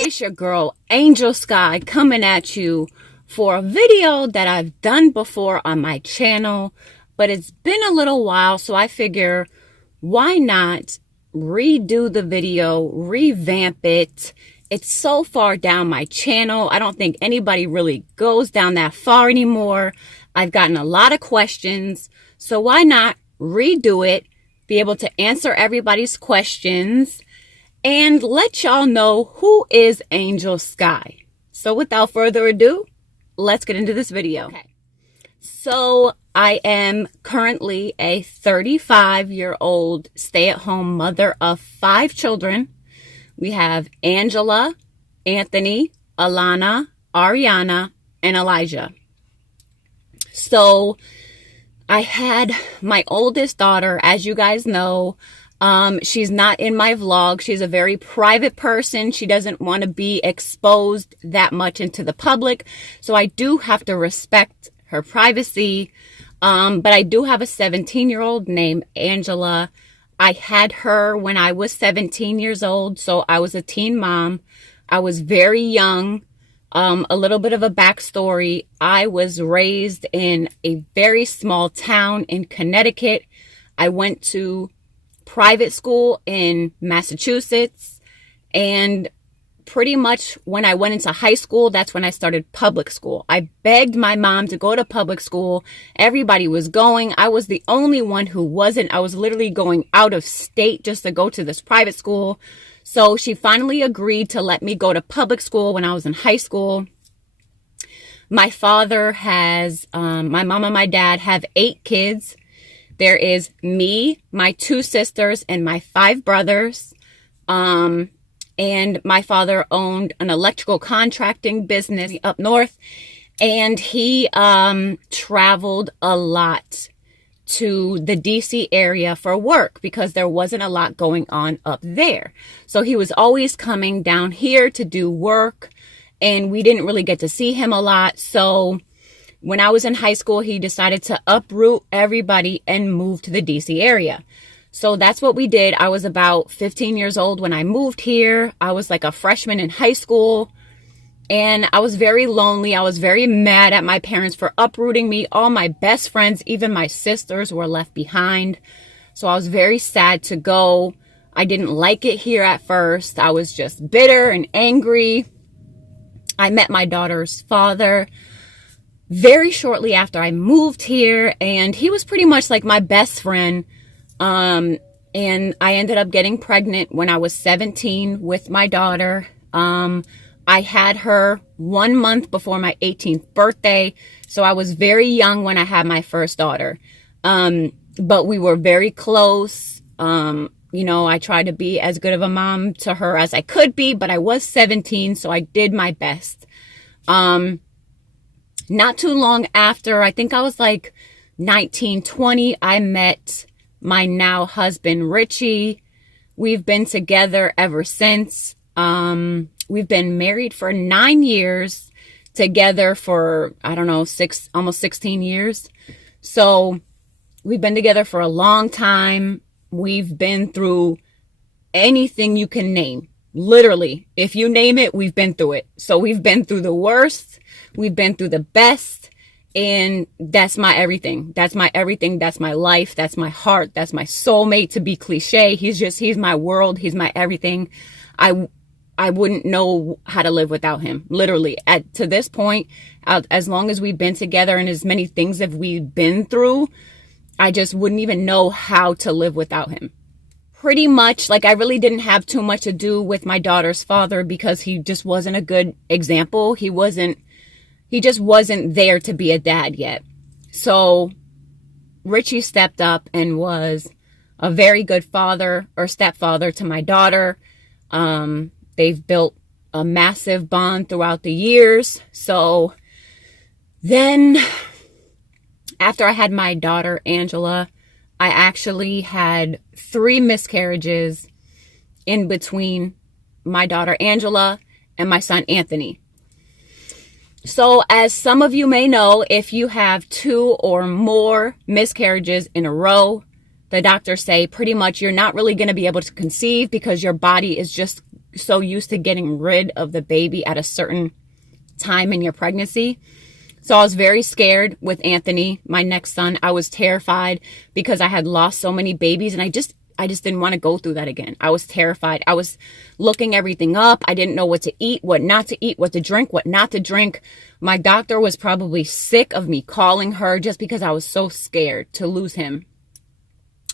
It's your girl Angel Sky coming at you for a video that I've done before on my channel, but it's been a little while, so I figure why not redo the video, revamp it. It's so far down my channel. I don't think anybody really goes down that far anymore. I've gotten a lot of questions, so why not redo it, be able to answer everybody's questions, and let y'all know who is Angel Sky. So without further ado, let's get into this video. Okay. So I am currently a 35-year-old stay-at-home mother of 5 children. We have Angela, Anthony, Alana, Ariana, and Elijah. So I had my oldest daughter, as you guys know. She's not in my vlog. She's a very private person. She doesn't want to be exposed that much into the public. So I do have to respect her privacy. But I do have a 17-year-old named Angela. I had her when I was 17 years old. So I was a teen mom. I was very young. A little bit of a backstory. I was raised in a very small town in Connecticut. I went to private school in Massachusetts, and pretty much when I went into high school, that's when I started public school. I begged my mom to go to public school. Everybody was going. I was the only one who wasn't. I was literally going out of state just to go to this private school. So she finally agreed to let me go to public school when I was in high school. My father has, my mom and my dad have 8 kids. There is me, my 2 sisters, and my 5 brothers. And my father owned an electrical contracting business up north. And he traveled a lot to the DC area for work because there wasn't a lot going on up there. So he was always coming down here to do work, and we didn't really get to see him a lot. So when I was in high school, he decided to uproot everybody and move to the DC area. So that's what we did. I was about 15 years old when I moved here. I was like a freshman in high school, and I was very lonely. I was very mad at my parents for uprooting me. All my best friends, even my sisters, were left behind. So I was very sad to go. I didn't like it here at first. I was just bitter and angry. I met my daughter's father very shortly after I moved here, and he was pretty much like my best friend. And I ended up getting pregnant when I was 17 with my daughter. I had her 1 month before my 18th birthday, so I was very young when I had my first daughter. But we were very close. You know, I tried to be as good of a mom to her as I could be, but I was 17, so I did my best. Not too long after, I think I was like 19, 20, I met my now husband, Richie. We've been together ever since. We've been married for 9 years, together for, I don't know, almost 16 years. So we've been together for a long time. We've been through anything you can name. Literally, if you name it, we've been through it. So we've been through the worst. We've been through the best. And that's my everything. That's my everything. That's my life. That's my heart. That's my soulmate, to be cliche. He's my world. He's my everything. I wouldn't know how to live without him. Literally, to this point, as long as we've been together and as many things that we've been through, I just wouldn't even know how to live without him. Pretty much, like, I really didn't have too much to do with my daughter's father because he just wasn't a good example. He just wasn't there to be a dad yet. So Richie stepped up and was a very good father or stepfather to my daughter. They've built a massive bond throughout the years. So then after I had my daughter, Angela, I actually had 3 miscarriages in between my daughter, Angela, and my son, Anthony. So as some of you may know, if you have 2 or more miscarriages in a row, the doctors say pretty much you're not really going to be able to conceive because your body is just so used to getting rid of the baby at a certain time in your pregnancy. So I was very scared with Anthony, my next son. I was terrified because I had lost so many babies, and I just didn't want to go through that again. I was terrified. I was looking everything up. I didn't know what to eat, what not to eat, what to drink, what not to drink. My doctor was probably sick of me calling her just because I was so scared to lose him.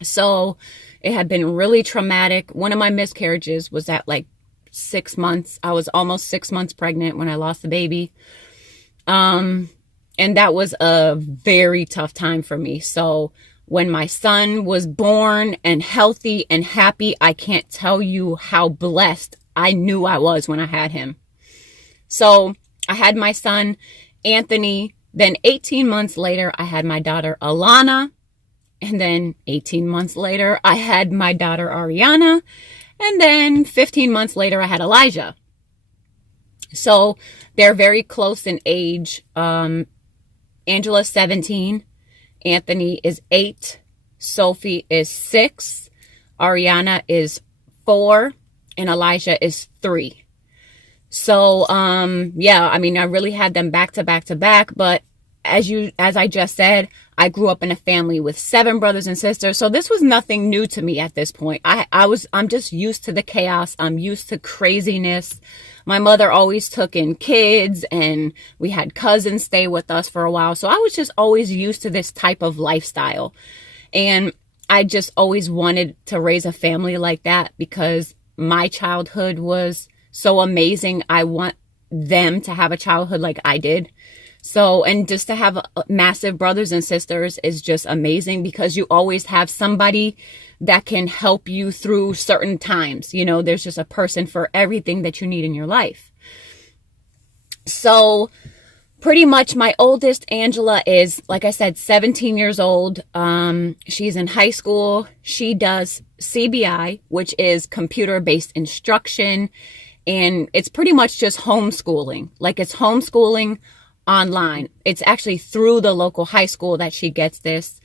So it had been really traumatic. One of my miscarriages was at like 6 months. I was almost 6 months pregnant when I lost the baby. And that was a very tough time for me. So when my son was born and healthy and happy, I can't tell you how blessed I knew I was when I had him. So I had my son, Anthony. Then 18 months later, I had my daughter, Alana. And then 18 months later, I had my daughter, Ariana. And then 15 months later, I had Elijah. So they're very close in age. Angela's 17. Anthony is 8. Sophie is 6. Ariana is 4. And Elijah is 3. So, yeah, I mean, I really had them back to back to back. But as I just said, I grew up in a family with 7 brothers and sisters. So this was nothing new to me at this point. I'm just used to the chaos. I'm used to craziness. My mother always took in kids, and we had cousins stay with us for a while. So I was just always used to this type of lifestyle. And I just always wanted to raise a family like that because my childhood was so amazing. I want them to have a childhood like I did. So, and just to have massive brothers and sisters is just amazing because you always have somebody that can help you through certain times. You know, there's just a person for everything that you need in your life. So pretty much my oldest, Angela, is, like I said, 17 years old. She's in high school. She does CBI, which is computer-based instruction. And it's pretty much just homeschooling. Like, it's homeschooling online. It's actually through the local high school that she gets this.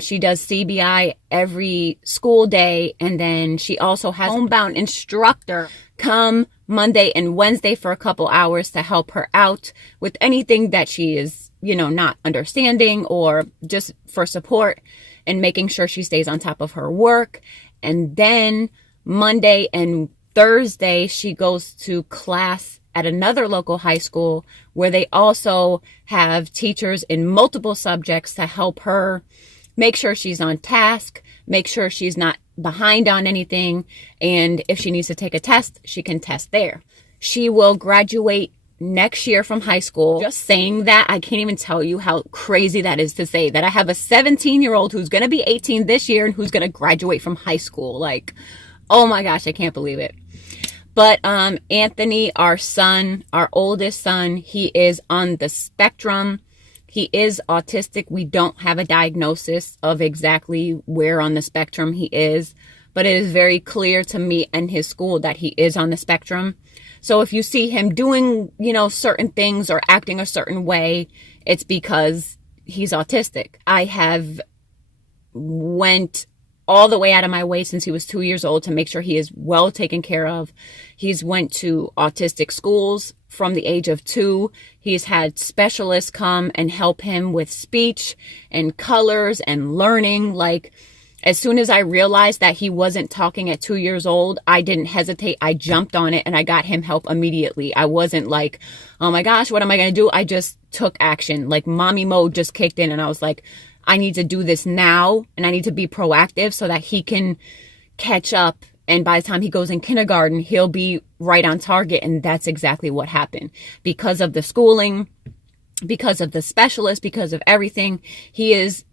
She does CBI every school day, and then she also has a homebound instructor come Monday and Wednesday for a couple hours to help her out with anything that she is, not understanding, or just for support and making sure she stays on top of her work. And then Monday and Thursday, she goes to class at another local high school where they also have teachers in multiple subjects to help her make sure she's on task, make sure she's not behind on anything. And if she needs to take a test, she can test there. She will graduate next year from high school. Just saying that, I can't even tell you how crazy that is to say that I have a 17-year-old who's going to be 18 this year and who's going to graduate from high school. Like, oh my gosh, I can't believe it. But Anthony, our son, our oldest son, he is on the spectrum. He is autistic. We don't have a diagnosis of exactly where on the spectrum he is, but it is very clear to me and his school that he is on the spectrum. So if you see him doing, certain things or acting a certain way, it's because he's autistic. I have went all the way out of my way since he was 2 years old to make sure he is well taken care of. He's went to autistic schools from the age of 2. He's had specialists come and help him with speech and colors and learning. Like, as soon as I realized that he wasn't talking at 2 years old, I didn't hesitate. I jumped on it and I got him help immediately. I wasn't like, oh my gosh, what am I going to do? I just took action. Like, mommy mode just kicked in, and I was like, I need to do this now, and I need to be proactive so that he can catch up. And by the time he goes in kindergarten, he'll be right on target. And that's exactly what happened. Because of the schooling, because of the specialist, because of everything, he is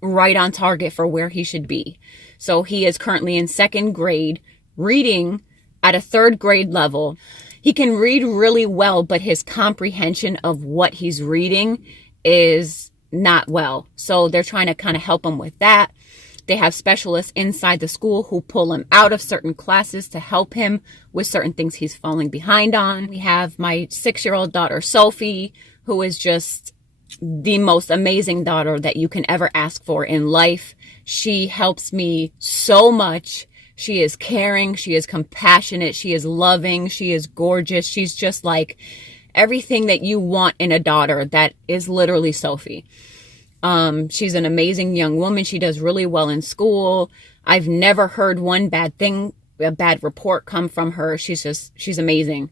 right on target for where he should be. So he is currently in 2nd grade, reading at a 3rd grade level. He can read really well, but his comprehension of what he's reading is not well. So they're trying to kind of help him with that. They have specialists inside the school who pull him out of certain classes to help him with certain things he's falling behind on. We have my 6-year-old daughter, Sophie, who is just the most amazing daughter that you can ever ask for in life. She helps me so much. She is caring. She is compassionate. She is loving. She is gorgeous. She's just like everything that you want in a daughter. That is literally Sophie. She's an amazing young woman. She does really well in school. I've never heard one bad thing, a bad report come from her. She's amazing.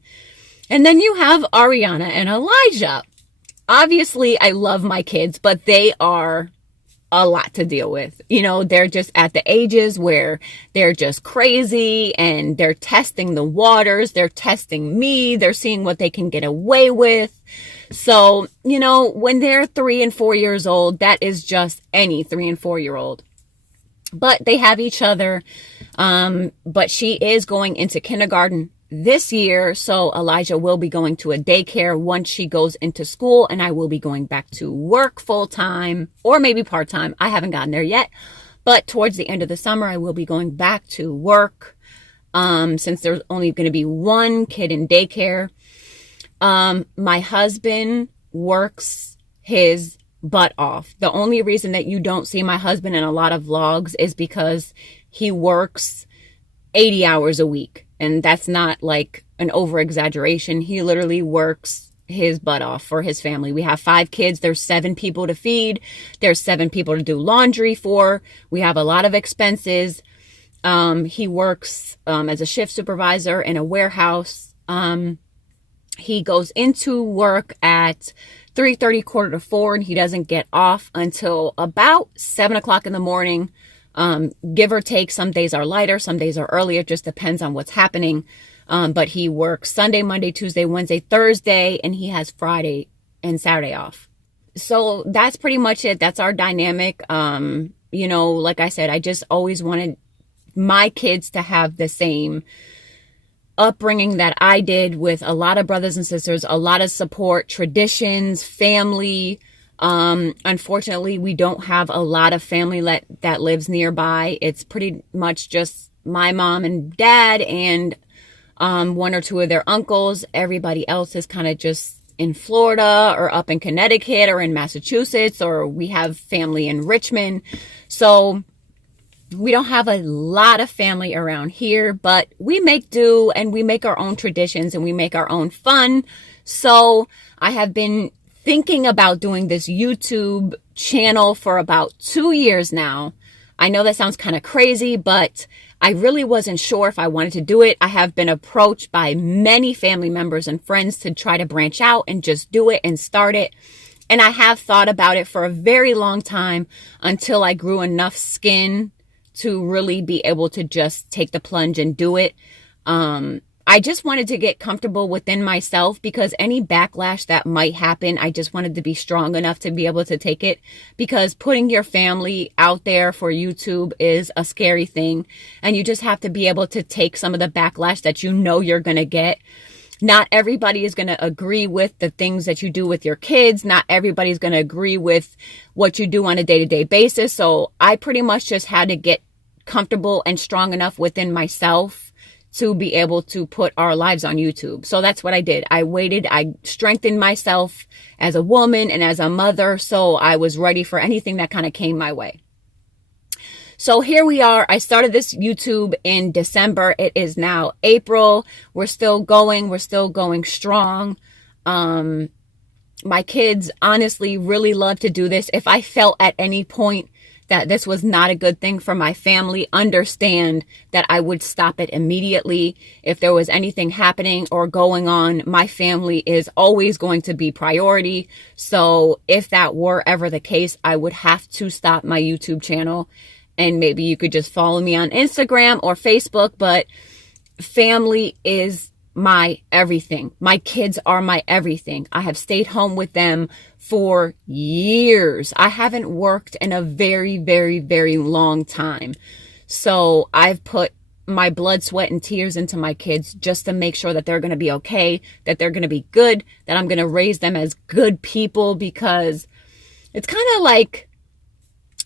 And then you have Ariana and Elijah. Obviously, I love my kids, but they are a lot to deal with. You know, they're just at the ages where they're just crazy and they're testing the waters. They're testing me. They're seeing what they can get away with. So, you know, when they're 3 and 4 years old, that is just any 3 and 4 year old. But they have each other. But she is going into kindergarten this year. So Elijah will be going to a daycare once she goes into school, and I will be going back to work full time or maybe part time. I haven't gotten there yet, but towards the end of the summer, I will be going back to work. Since there's only going to be one kid in daycare. My husband works his butt off. The only reason that you don't see my husband in a lot of vlogs is because he works 80 hours a week. And that's not like an over exaggeration. He literally works his butt off for his family. We have 5 kids. There's 7 people to feed. There's 7 people to do laundry for. We have a lot of expenses. He works as a shift supervisor in a warehouse. He goes into work at 3:30, 3:45, and he doesn't get off until about 7 o'clock in the morning. Give or take, some days are lighter, some days are earlier, just depends on what's happening. But he works Sunday, Monday, Tuesday, Wednesday, Thursday, and he has Friday and Saturday off. So that's pretty much it. That's our dynamic. You know, like I said, I just always wanted my kids to have the same upbringing that I did, with a lot of brothers and sisters, a lot of support, traditions, family. Unfortunately, we don't have a lot of family that lives nearby. It's pretty much just my mom and dad and 1 or 2 of their uncles. Everybody else is kind of just in Florida or up in Connecticut or in Massachusetts, or we have family in Richmond. So we don't have a lot of family around here, but we make do and we make our own traditions and we make our own fun. So I have been thinking about doing this YouTube channel for about 2 years now. I know that sounds kind of crazy, but I really wasn't sure if I wanted to do it. I have been approached by many family members and friends to try to branch out and just do it and start it. And I have thought about it for a very long time until I grew enough skin to really be able to just take the plunge and do it. I just wanted to get comfortable within myself, because any backlash that might happen, I just wanted to be strong enough to be able to take it, because putting your family out there for YouTube is a scary thing. And you just have to be able to take some of the backlash that you know you're going to get. Not everybody is going to agree with the things that you do with your kids. Not everybody's going to agree with what you do on a day-to-day basis. So I pretty much just had to get comfortable and strong enough within myself to be able to put our lives on YouTube. So that's what I did. I waited. I strengthened myself as a woman and as a mother. So I was ready for anything that kind of came my way. So here we are. I started this YouTube in December. It is now April. We're still going. We're still going strong. My kids honestly really love to do this. If I felt at any point that this was not a good thing for my family, understand that I would stop it immediately. If there was anything happening or going on, my family is always going to be priority. So if that were ever the case, I would have to stop my YouTube channel. And maybe you could just follow me on Instagram or Facebook, but family is my everything. My kids are my everything. I have stayed home with them for years. I haven't worked in a very, very, very long time. So I've put my blood, sweat, and tears into my kids just to make sure that they're going to be okay, that they're going to be good, that I'm going to raise them as good people, because it's kind of like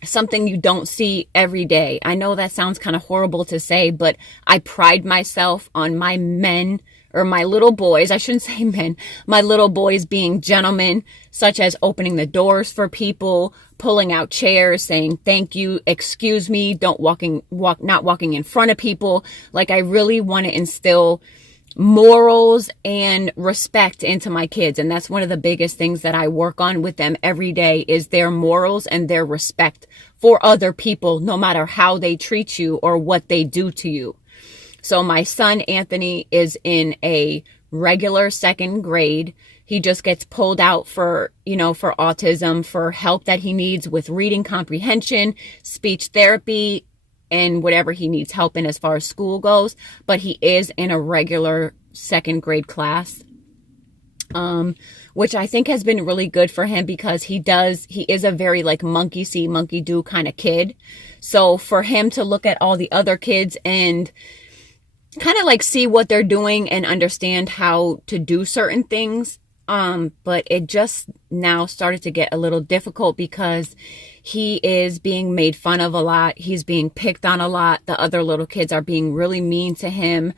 something you don't see every day. I know that sounds kind of horrible to say, but I pride myself on my men, or my little boys, I shouldn't say men, my little boys being gentlemen, such as opening the doors for people, pulling out chairs, saying thank you, excuse me, not walking in front of people. Like, I really want to instill morals and respect into my kids. And that's one of the biggest things that I work on with them every day, is their morals and their respect for other people, no matter how they treat you or what they do to you. So my son, Anthony, is in a regular second grade. He just gets pulled out for autism, for help that he needs with reading comprehension, speech therapy, and whatever he needs help in as far as school goes. But he is in a regular second grade class, which I think has been really good for him, because he is a very like monkey see, monkey do kind of kid. So for him to look at all the other kids and kind of like see what they're doing and understand how to do certain things. But it just now started to get a little difficult, because he is being made fun of a lot. He's being picked on a lot. The other little kids are being really mean to him.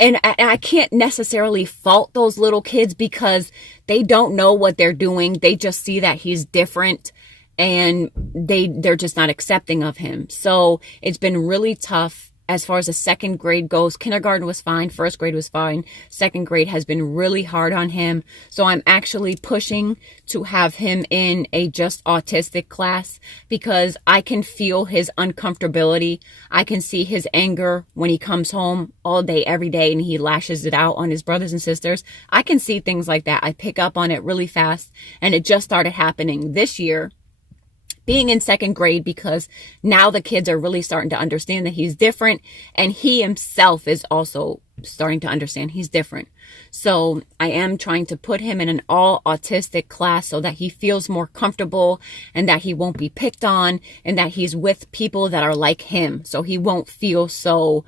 And I can't necessarily fault those little kids, because they don't know what they're doing. They just see that he's different, and they're just not accepting of him. So it's been really tough. As far as the second grade goes, kindergarten was fine, first grade was fine. Second grade has been really hard on him. So I'm actually pushing to have him in a just autistic class, because I can feel his uncomfortability. I can see his anger when he comes home all day, every day, and he lashes it out on his brothers and sisters. I can see things like that. I pick up on it really fast, and it just started happening this year, being in second grade, because now the kids are really starting to understand that he's different, and he himself is also starting to understand he's different. So I am trying to put him in an all autistic class so that he feels more comfortable, and that he won't be picked on, and that he's with people that are like him, so he won't feel so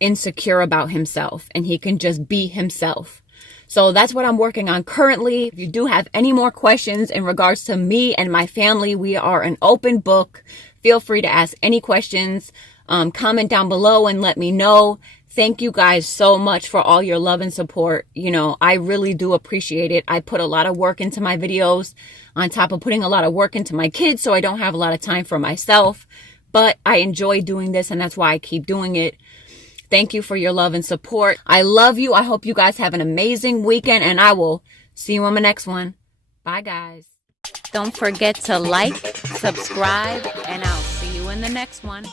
insecure about himself, and he can just be himself. So that's what I'm working on currently. If you do have any more questions in regards to me and my family, we are an open book. Feel free to ask any questions. Comment down below and let me know. Thank you guys so much for all your love and support. I really do appreciate it. I put a lot of work into my videos, on top of putting a lot of work into my kids, so I don't have a lot of time for myself. But I enjoy doing this, and that's why I keep doing it. Thank you for your love and support. I love you. I hope you guys have an amazing weekend, and I will see you on the next one. Bye, guys. Don't forget to like, subscribe, and I'll see you in the next one.